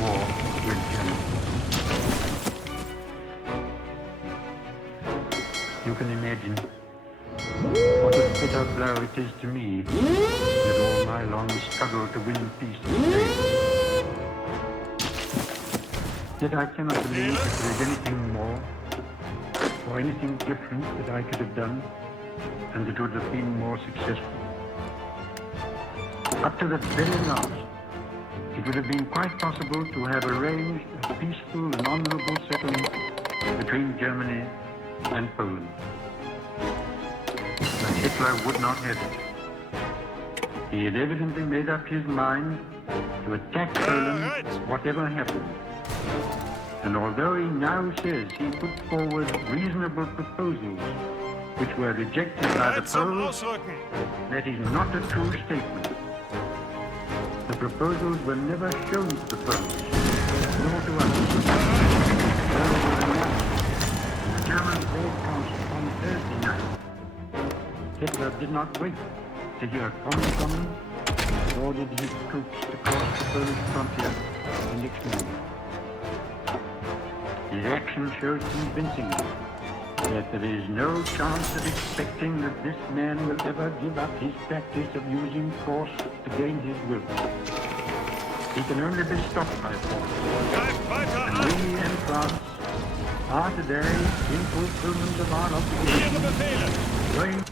war with Germany. You can imagine what a bitter blow it is to me that all my long struggle to win peace is failed. Yet I cannot believe that there is anything more or anything different that I could have done and that would have been more successful. Up to the very last, it would have been quite possible to have arranged a peaceful and honorable settlement between Germany and Poland. But Hitler would not have it. He had evidently made up his mind to attack Poland whatever happened. And although he now says he put forward reasonable proposals which were rejected by the Poles, that is not a true statement. The proposals were never shown to the Poles, nor to us. They were announced in the German broadcast on Thursday night. Hitler did not wait to hear comments from them, but ordered his troops to cross the Polish frontier and expand it. His action shows convincingly that there is no chance of expecting that this man will ever give up his practice of using force to gain his will. He can only be stopped by force. And we in France are today in fulfillment of our obligation.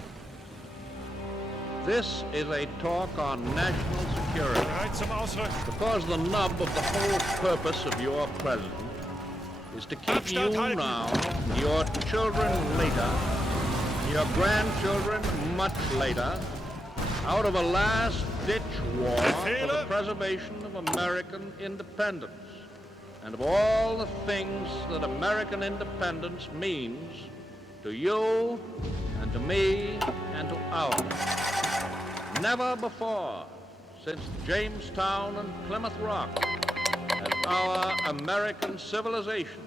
This is a talk on national security, because the nub of the whole purpose of your president is to keep you now, your children later, your grandchildren much later, out of a last-ditch war for the preservation of American independence and of all the things that American independence means to you and to me and to ours. Never before, since Jamestown and Plymouth Rock, has our American civilization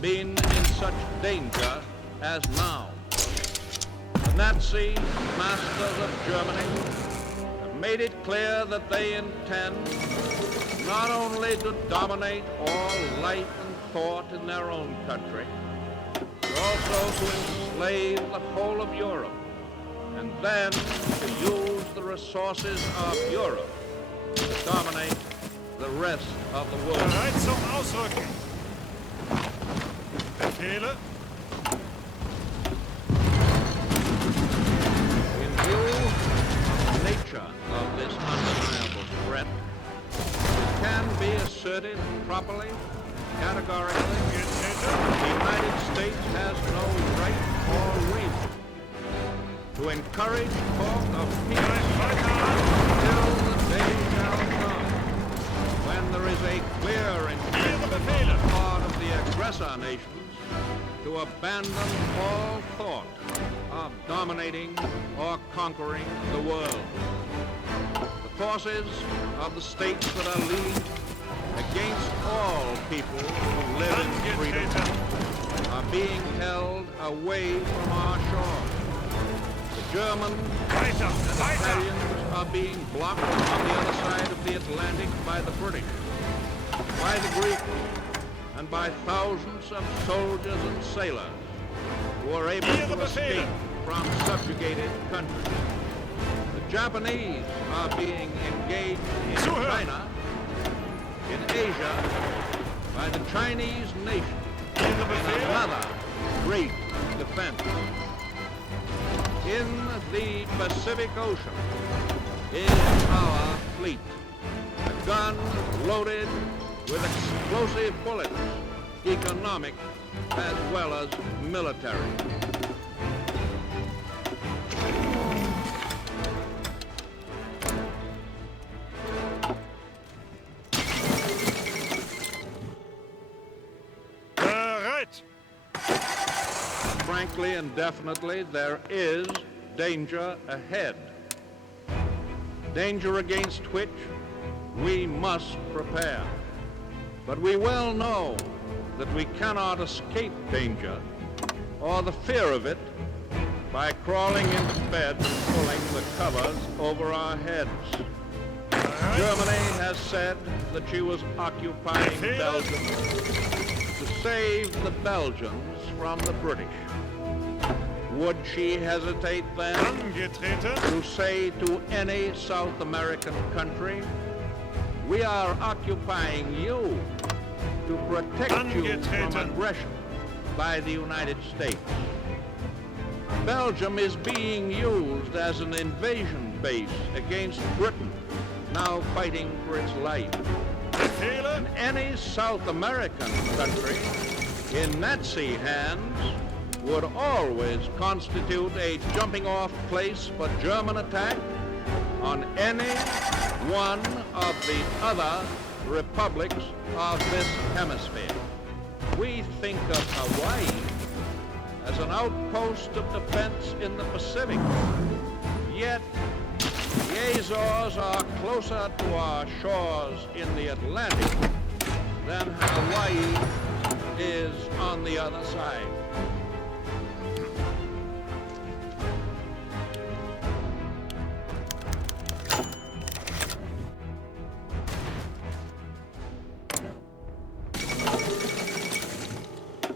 been in such danger as now. The Nazi masters of Germany have made it clear that they intend not only to dominate all life and thought in their own country, but also to enslave the whole of Europe, and then to use the resources of Europe to dominate the rest of the world. Bereit zum Ausrücken. Befehle. In view of the nature of this undeniable threat, it can be asserted properly, categorically, the United States has no right or reason to encourage talk of peace until the day shall come when there is a clear intention on the part of the aggressor nations to abandon all thought of dominating or conquering the world. The forces of the states that are leagued against all people who live in freedom are being held away from our shores. The German battalions are being blocked on the other side of the Atlantic by the British, by the Greeks, and by thousands of soldiers and sailors who are able to escape from subjugated countries. The Japanese are being engaged in China, in Asia, by the Chinese nation, in another great defense. In the Pacific Ocean is our fleet, a gun loaded with explosive bullets, economic as well as military. Frankly and definitely, there is danger ahead. Danger against which we must prepare. But we well know that we cannot escape danger or the fear of it by crawling into bed and pulling the covers over our heads. Germany has said that she was occupying Belgium to save the Belgians from the British. Would she hesitate then to say to any South American country, we are occupying you to protect you from aggression by the United States? Belgium is being used as an invasion base against Britain, now fighting for its life. And any South American country in Nazi hands would always constitute a jumping-off place for German attack on any one of the other republics of this hemisphere. We think of Hawaii as an outpost of defense in the Pacific, yet the Azores are closer to our shores in the Atlantic than Hawaii is on the other side.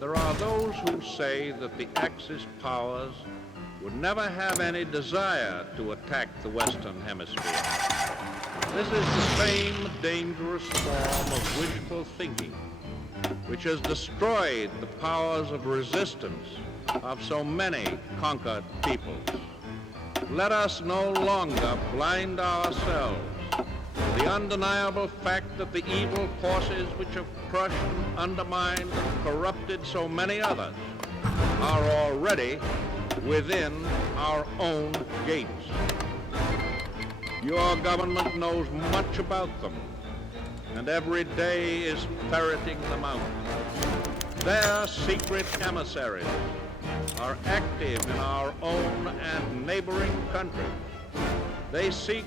There are those who say that the Axis powers would never have any desire to attack the Western Hemisphere. This is the same dangerous form of wishful thinking which has destroyed the powers of resistance of so many conquered peoples. Let us no longer blind ourselves to the undeniable fact that the evil forces which have crushed, undermined, and corrupted so many others are already within our own gates. Your government knows much about them, and every day is ferreting them out. Their secret emissaries are active in our own and neighboring countries. They seek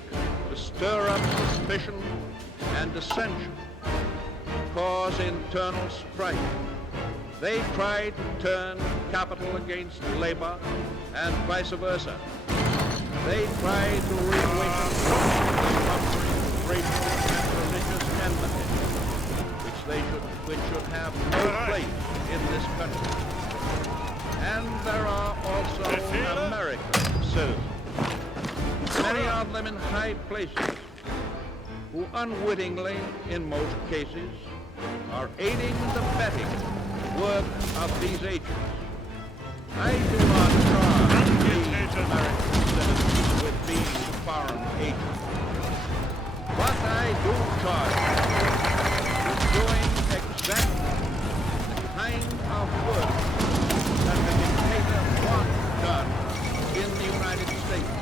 to stir up suspicion and dissension, cause internal strife. They try to turn capital against labor and vice versa. They try to reawaken suffering, racial and religious enmity, which should have no place in this country. And there are also American citizens, many of them in high places, who unwittingly, in most cases, are aiding and abetting work of these agents. I do not charge these American citizens with being foreign agents, but I do charge them with doing exactly the kind of work that the dictator wants done in the United States.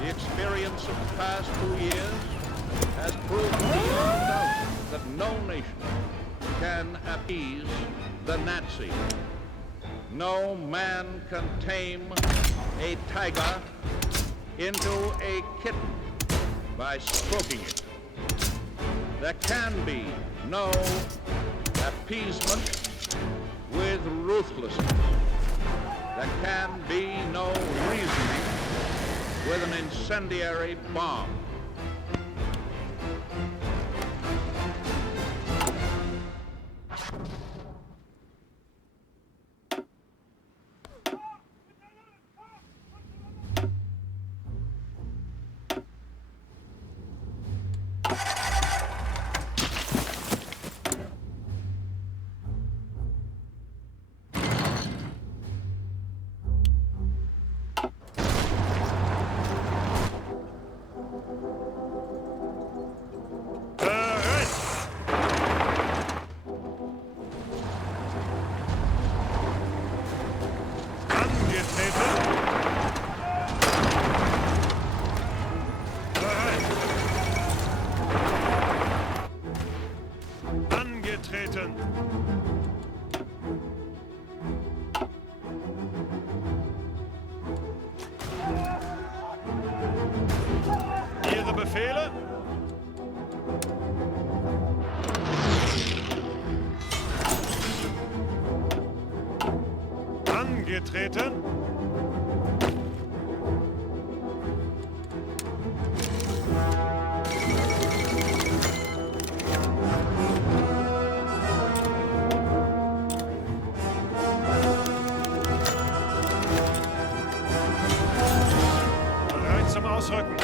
The experience of the past 2 years has proved beyond doubt that no nation can appease the Nazi. No man can tame a tiger into a kitten by stroking it. There can be no appeasement with ruthlessness. There can be no reasoning with an incendiary bomb. Ihre Befehle? Angetreten. Ausrücken!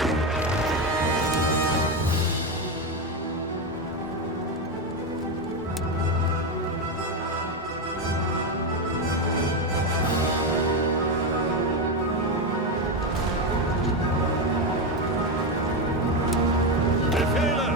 Befehle!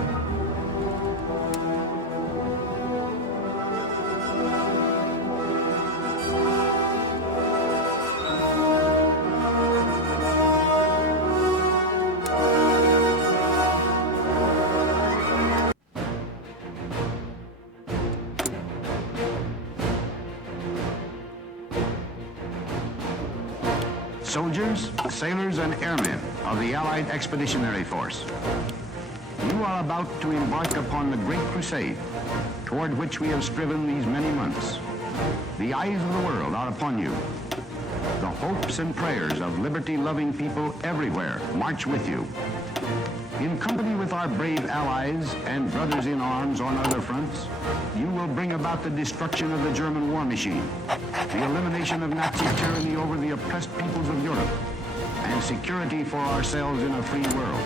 Soldiers, sailors, and airmen of the Allied Expeditionary Force, you are about to embark upon the great crusade toward which we have striven these many months. The eyes of the world are upon you. The hopes and prayers of liberty-loving people everywhere march with you. In company with our brave allies and brothers in arms on other fronts, you will bring about the destruction of the German war machine, the elimination of Nazi tyranny over the oppressed peoples of Europe, and security for ourselves in a free world.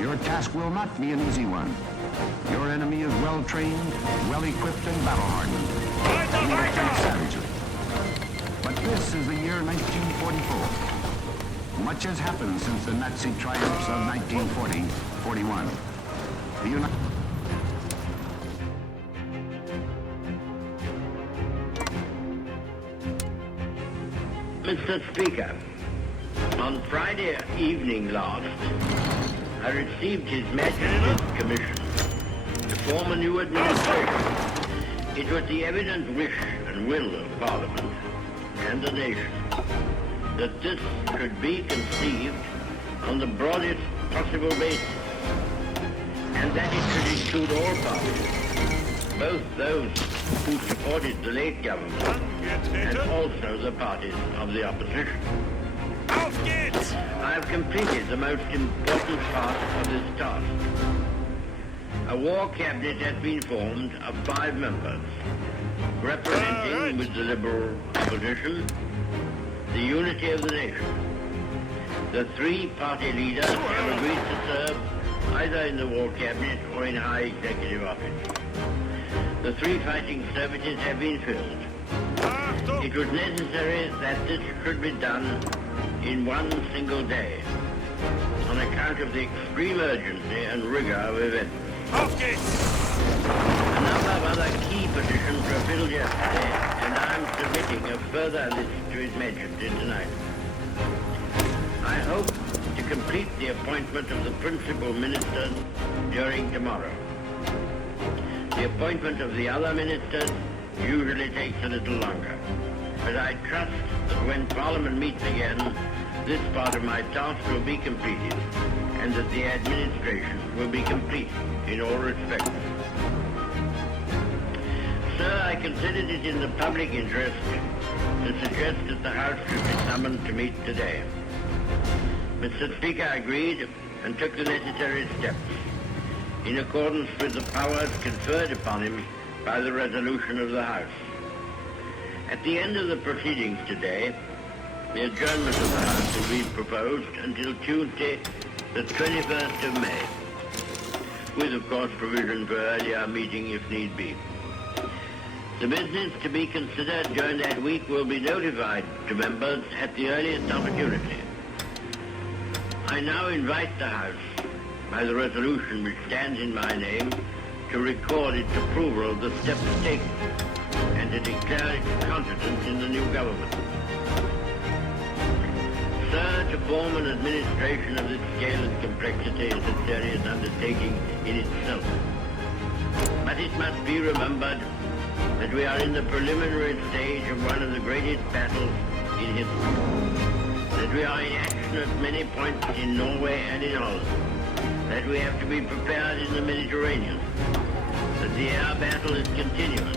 Your task will not be an easy one. Your enemy is well-trained, well-equipped, and battle-hardened. You will fight savagely. But this is the year 1944. Much has happened since the Nazi triumphs of 1940-41. The United Mr. Speaker, on Friday evening last, I received His Majesty's commission to form a new administration. It was the evident wish and will of Parliament and the nation that this should be conceived on the broadest possible basis, and that it should include all parties, both those who supported the late government and also the parties of the opposition. Auf geht's! I have completed the most important part of this task. A war cabinet has been formed of 5 members, representing with the Liberal opposition the unity of the nation. The 3 party leaders have agreed to serve either in the war cabinet or in high executive office. The 3 fighting services have been filled. Achtung! It was necessary that this should be done in one single day, on account of the extreme urgency and rigor of events. Auf geht's! A number of other key positions were filled yesterday, and I am submitting a further list to His Majesty tonight. I hope to complete the appointment of the principal ministers during tomorrow. The appointment of the other ministers usually takes a little longer, but I trust that when Parliament meets again, this part of my task will be completed, and that the administration will be complete in all respects. Sir, I considered it in the public interest to suggest that the House should be summoned to meet today. Mr. Speaker agreed and took the necessary steps in accordance with the powers conferred upon him by the resolution of the House. At the end of the proceedings today, the adjournment of the House will be proposed until Tuesday, the 21st of May, with, of course, provision for earlier meeting if need be. The business to be considered during that week will be notified to members at the earliest opportunity. I now invite the House, by the resolution which stands in my name, to record its approval of the steps taken and to declare its confidence in the new government. Sir, to form an administration of this scale and complexity is a serious undertaking in itself. But it must be remembered that we are in the preliminary stage of one of the greatest battles in history. That we are in action at many points in Norway and in Holland. That we have to be prepared in the Mediterranean. That the air battle is continuous.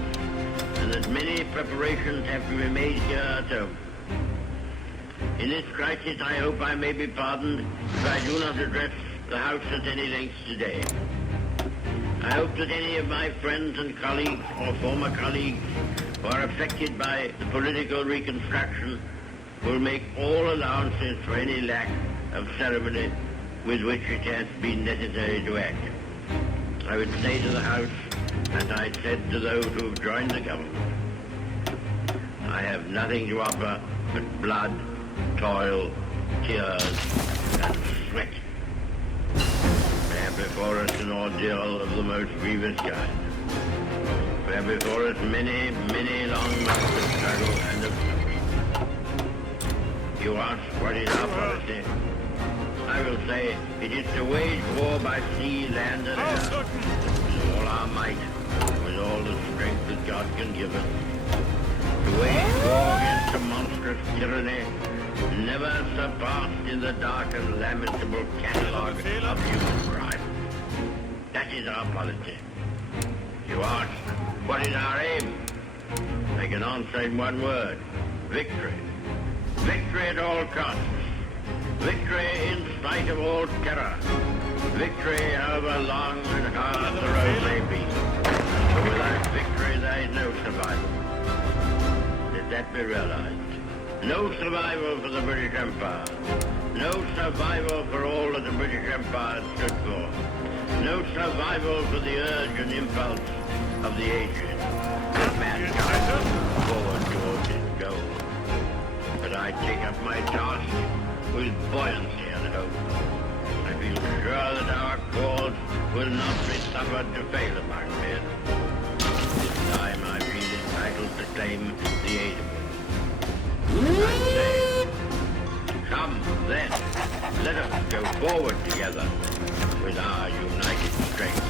And that many preparations have to be made here at home. In this crisis, I hope I may be pardoned if I do not address the House at any length today. I hope that any of my friends and colleagues or former colleagues who are affected by the political reconstruction will make all allowances for any lack of ceremony with which it has been necessary to act. I would say to the House, as I said to those who have joined the government, I have nothing to offer but blood, toil, tears, and sweat. We have before us an ordeal of the most grievous kind. We have before us many, many long months of struggle and of suffering. You ask what is our policy? I will say it is to wage war by sea, land, and air. With all our might, with all the strength that God can give us. To wage war against a monstrous tyranny never surpassed in the dark and lamentable catalogue of human crime. That is our policy. You ask, what is our aim? I can answer in one word: victory. Victory at all costs. Victory in spite of all terror. Victory however long and hard the road may be. For without victory there is no survival. Let that be realized. No survival for the British Empire. No survival for all that the British Empire stood for. No survival for the urge and impulse of the ages. Mankind forward towards its goal. But I take up my task with buoyancy and hope. I feel sure that our cause will not be suffered to fail among men. This time I feel entitled to claim the aid of it. I say, come then, let us go forward together with our united strength.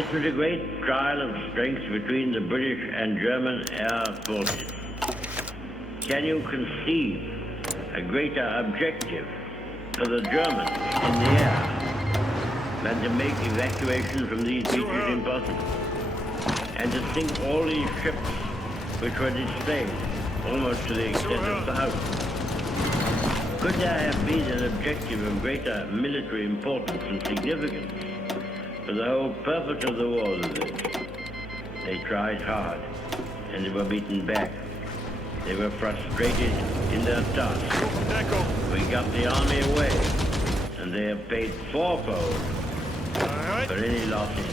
This was a great trial of strength between the British and German air forces. Can you conceive a greater objective for the Germans in the air than to make evacuation from these beaches impossible, and to sink all these ships which were displayed almost to the extent of thousands? Could there have been an objective of greater military importance and significance for the whole purpose of the war than this? They tried hard, and they were beaten back. They were frustrated in their task. We got the army away, and they have paid fourfold for any losses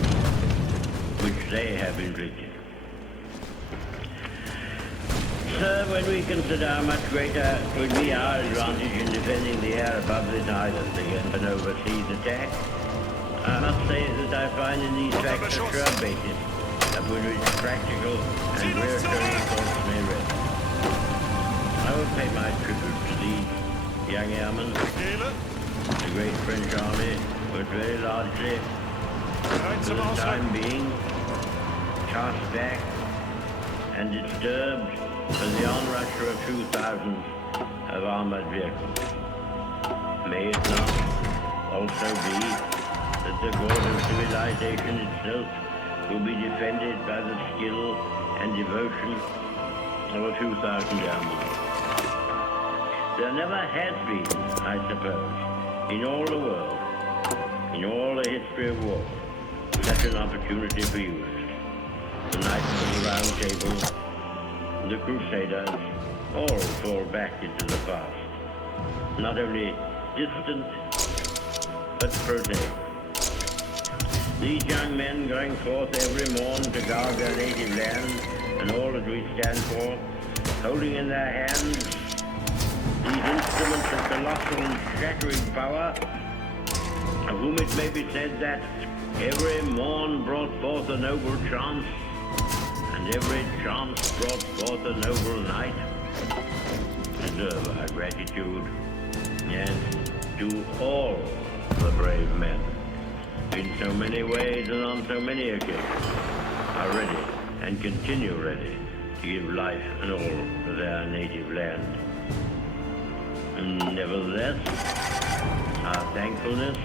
which they have inflicted. Sir, when we consider how much greater would be our advantage in defending the air above this island against an overseas attack, I must say that I find in these facts a sure basis upon which practical and reassuring thoughts may rest. I will pay my tribute to these young airmen. The great French army was very largely, for the time being, cast back and disturbed by the onrush of a few thousands of armored vehicles. May it not also be that the goal of civilization itself will be defended by the skill and devotion of a few thousand airmen? There never has been, I suppose, in all the world, in all the history of war, such an opportunity for use. The Knights of the Round Table, the Crusaders, all fall back into the past. Not only distant, but prosaic. These young men going forth every morn to guard their native land and all that we stand for, holding in their hands these instruments of colossal and shattering power, of whom it may be said that every morn brought forth a noble chance, and every chance brought forth a noble night, deserve our gratitude, and to all the brave men, in so many ways and on so many occasions, are ready and continue ready to give life and all for their native land. Nevertheless, our thankfulness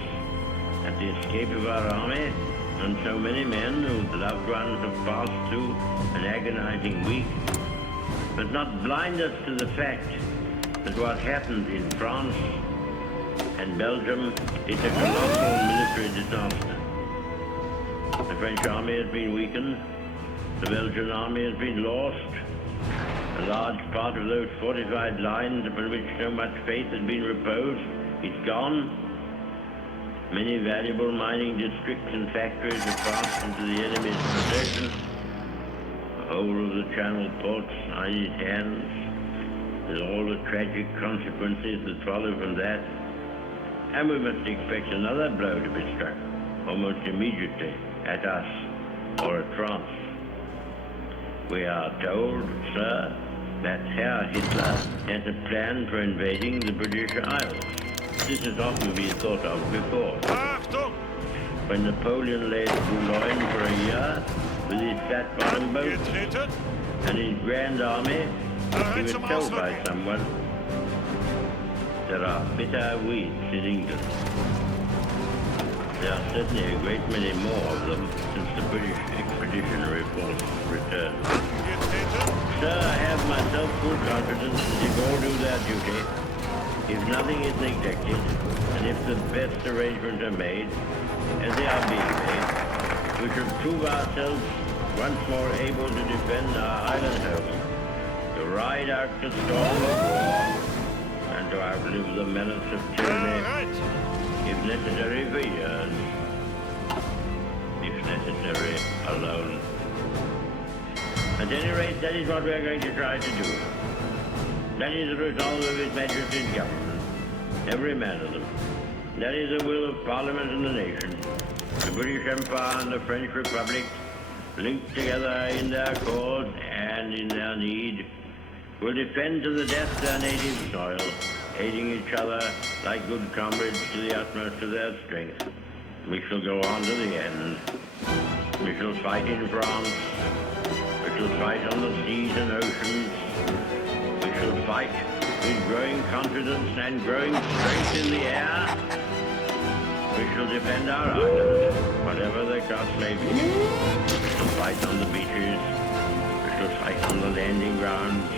at the escape of our army and so many men whose loved ones have passed through an agonizing week must not blind us to the fact that what happened in France and Belgium is a colossal military disaster. The French army has been weakened, the Belgian army has been lost, a large part of those fortified lines upon which so much faith had been reposed is gone. Many valuable mining districts and factories have passed into the enemy's possession. The whole of the Channel ports are in his hands, with all the tragic consequences that follow from that. And we must expect another blow to be struck, almost immediately, at us or at France. We are told, sir, that Herr Hitler has a plan for invading the British Isles. This has often been thought of before. When Napoleon lay at Boulogne for a year with his flat-bottom boat and his grand army, he was told by someone, there are bitter weeds in England. There are certainly a great many more of them since the British expeditionary force returned. Sir, I have myself full confidence that if all do their duty, if nothing is neglected, and if the best arrangements are made, as they are being made, we shall prove ourselves once more able to defend our island home, to ride out the storm of war, and to outlive the menace of tyranny, if necessary for years, if necessary alone. At any rate, that is what we are going to try to do. That is the resolve of His Majesty's government, every man of them. That is the will of Parliament and the nation. The British Empire and the French Republic, linked together in their cause and in their need, will defend to the death their native soil, aiding each other like good comrades to the utmost of their strength. We shall go on to the end. We shall fight in France. We shall fight on the seas and oceans. We shall fight with growing confidence and growing strength in the air. We shall defend our island, whatever the cost may be. We shall fight on the beaches. We shall fight on the landing grounds.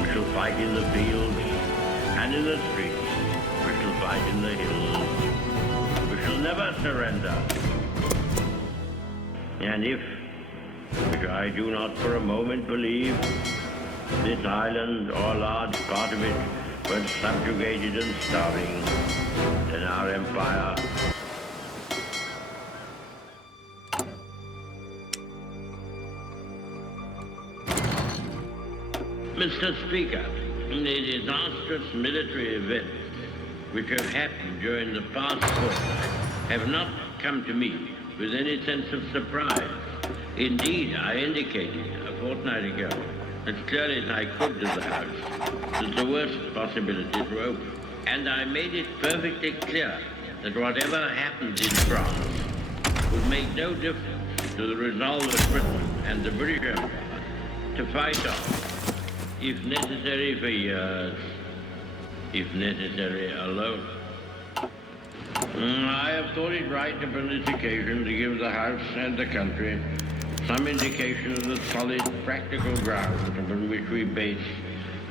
We shall fight in the fields and in the streets. We shall fight in the hills. We shall never surrender. And if, which I do not for a moment believe, this island or a large part of it was subjugated and starving, then our empire Mr. Speaker, the disastrous military events which have happened during the past fortnight have not come to me with any sense of surprise. Indeed, I indicated a fortnight ago, as clearly as I could to the House, that the worst possibilities were open. And I made it perfectly clear that whatever happens in France would make no difference to the resolve of Britain and the British Empire to fight on, if necessary for years, if necessary alone. I have thought it right upon this occasion to give the House and the country some indication of the solid, practical ground upon which we base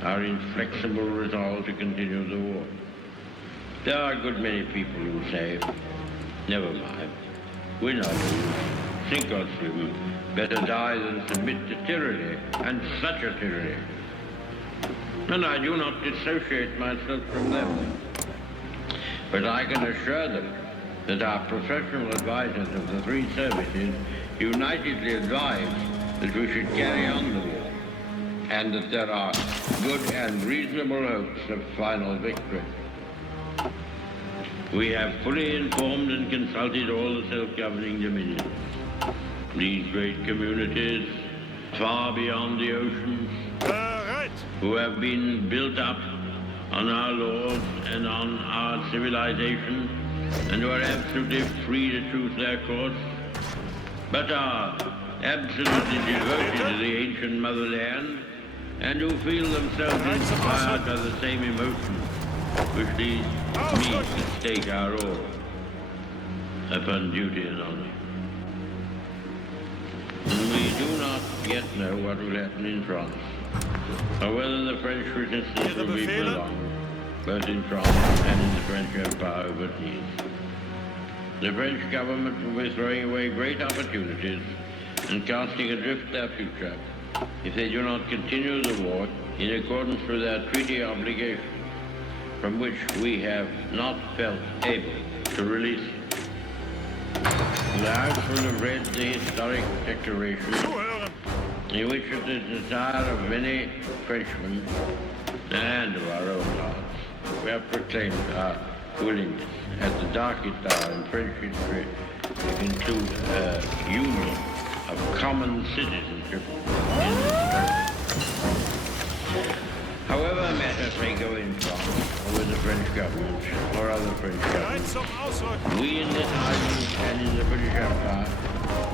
our inflexible resolve to continue the war. There are a good many people who say, never mind, win or lose, sink or swim, better die than submit to tyranny, and such a tyranny. And I do not dissociate myself from them. But I can assure them that our professional advisors of the three services unitedly advise that we should carry on the war, and that there are good and reasonable hopes of final victory. We have fully informed and consulted all the self-governing dominions. These great communities, far beyond the oceans, who have been built up on our laws and on our civilization, and who are absolutely free to choose their course, but are absolutely devoted to the ancient motherland, and who feel themselves inspired by the same emotions which lead me to stake our all upon duty and honor. We do not yet know what will happen in France, or whether the French resistance will be prolonged, both in France and in the French Empire overseas. The French government will be throwing away great opportunities and casting adrift their future if they do not continue the war in accordance with their treaty obligations, from which we have not felt able to release them. The House will have read the historic declaration in which it is the desire of many Frenchmen and of our own hearts, we have proclaimed our willingness at the darkest hour in French history to conclude a union of common citizenship in this country. However matters may go in France, or with the French government, or other French governments, we in this island and in the British Empire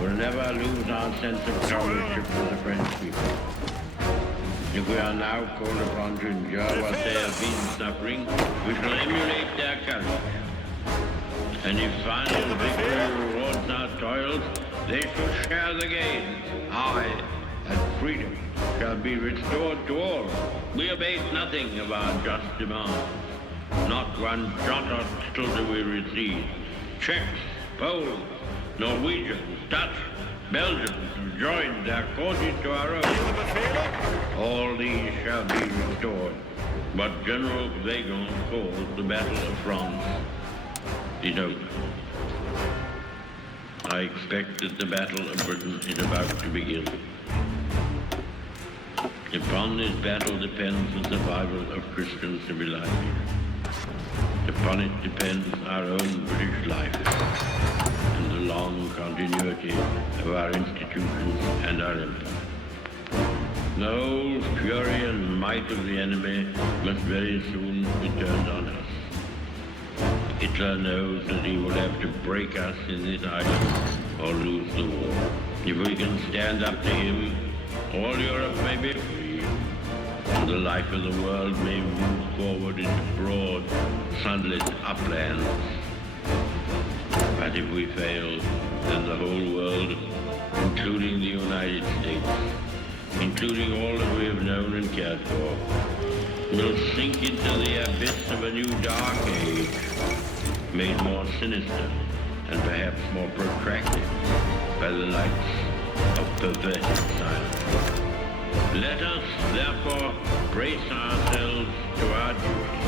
will never lose our sense of comradeship with the French people. If we are now called upon to endure what they have been suffering, we shall emulate their courage. And if finally the victory rewards our toils, they shall share the gains. Aye, and freedom shall be restored to all. We abate nothing of our just demands. Not one jot or tittle do we recede. Czechs, Poles, Norwegians, Dutch, Belgians have joined their causes to our own. All these shall be restored. What General Weygand calls the Battle of France is over. I expect that the Battle of Britain is about to begin. Upon this battle depends the survival of Christian civilization. Upon it depends our own British life and the long continuity of our institutions and our empire. The whole fury and might of the enemy must very soon be turned on us. Hitler knows that he will have to break us in this island or lose the war. If we can stand up to him, all Europe may be free, and the life of the world may move forward into broad, sunlit uplands. But if we fail, then the whole world, including the United States, including all that we have known and cared for, will sink into the abyss of a new dark age, made more sinister and perhaps more protracted by the nights of perverted silence. Let us, therefore, brace ourselves to our duty,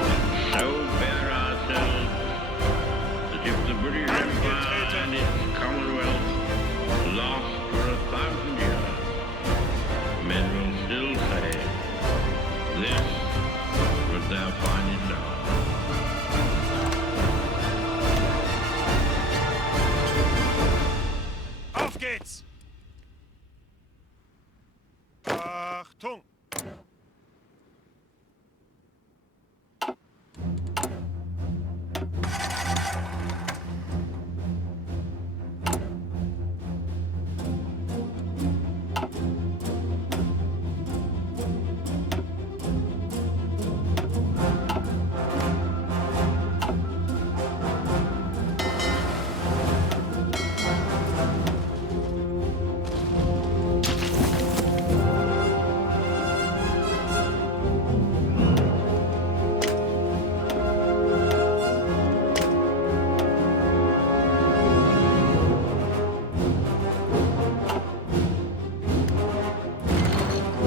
and so bear ourselves that if the British Empire and its Commonwealth lost for 1,000 years, men will still say, this was their finest hour. Auf geht's! Achtung!